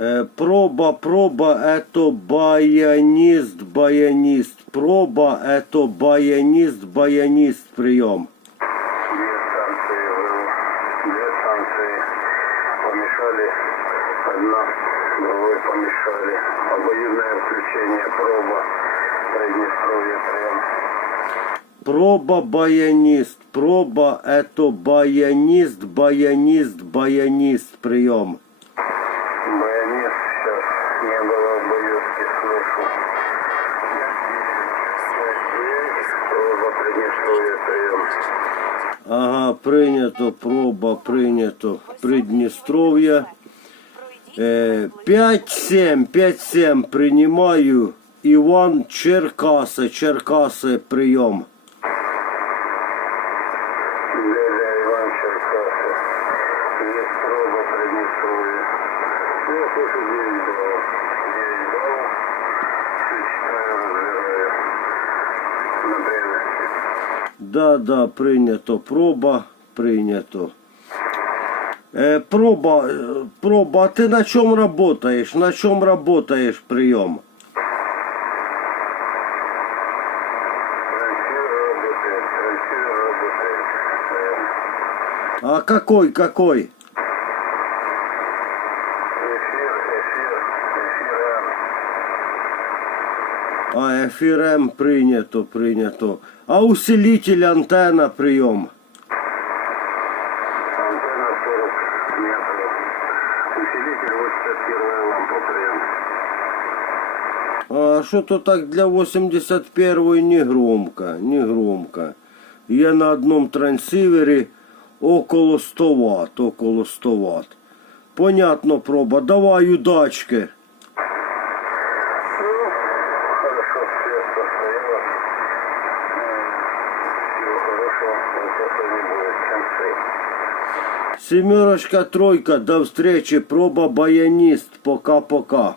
Е, проба, проба, это баянист, баянист. Проба, это баянист, баянист, прийом. Две станции, э, две станции помешали, одна другой помешали. Обоюдное включение проба Приднестровье прям. Проба, баянист. Проба, это баянист, баянист, баянист, прийом. Баянист сейчас не было обоюдки, слышу. Проба Приднестровье прием. Ага, прийнято, проба, прийнято. Придністров'я. Е, 5-7, 5-7 приймаю. Іван Черкаси, Черкаси, прийом. Иван Черкасы. Есть проба Приднестровье. Ну, я слышу 9 баллов. 9 баллов. Все читаю, разбираю. На бревности. Да, да, прийнято. Проба, прийнято. Е, проба, е, проба, а ти на чому работаєш? На чому работаєш прийом? Трансфер работает. Трансфер работает. Э, А какой, какой? Эфир, эфир, эфир. А, ефірем прийнято, прийнято. А усилитель антенна прийом. Антенна 40 метров. Усилитель 81 лампа прием. А що то так для 81-ї не громко, не громко. Я на одному трансивері около 100 Вт, около 100 Вт. Понятно, проба, давай удачки. Семерочка, тройка, до встречи, проба баянист, пока-пока.